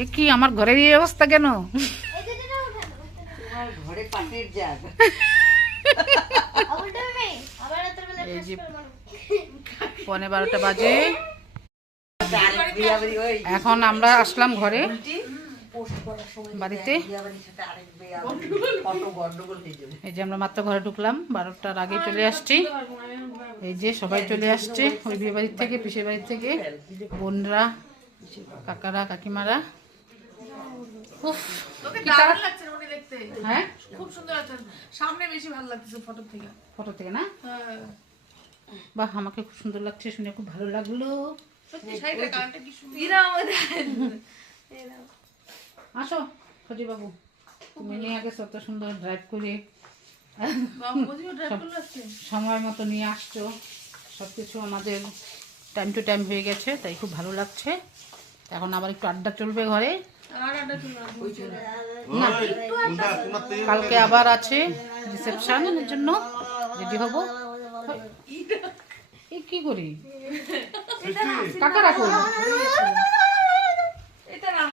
এ কি আমার ঘরের এই অবস্থা কেন? ঘরে পাটের জাগ। এই যে 11:15 বাজে, এখন আমরা আসলাম ঘরে বাড়িতে। এই যে আমরা মাত্র ঘরে ঢুকলাম, 12টার আগে চলে আসছি। এই যে সবাই চলে আসছে ওই বিয়ে বাড়ির থেকে, পিসের বাড়ির থেকে, বোনরা, কাকারা, কাকিমারা। হ্যাঁ খুব সুন্দর আছে, সামনে বেশি ভালো লাগতেছে ফটো থেকে। ফটো থেকে না? বাহ, আমাকে খুব সুন্দর লাগছে, শুনে খুব ভালো লাগলো। আসো ফজি বাবু, তুমি নিয়ে আগে কত সুন্দর ড্রাইভ করে সময় মতো নিয়ে আসছো। সবকিছু আমাদের টাইম টু টাইম হয়ে গেছে, তাই খুব ভালো লাগছে। এখন আবার একটু আড্ডা চলবে ঘরে। না, কালকে আবার আছে রিসেপশনের জন্য রেডি হব। কি করি কাকা রাখো।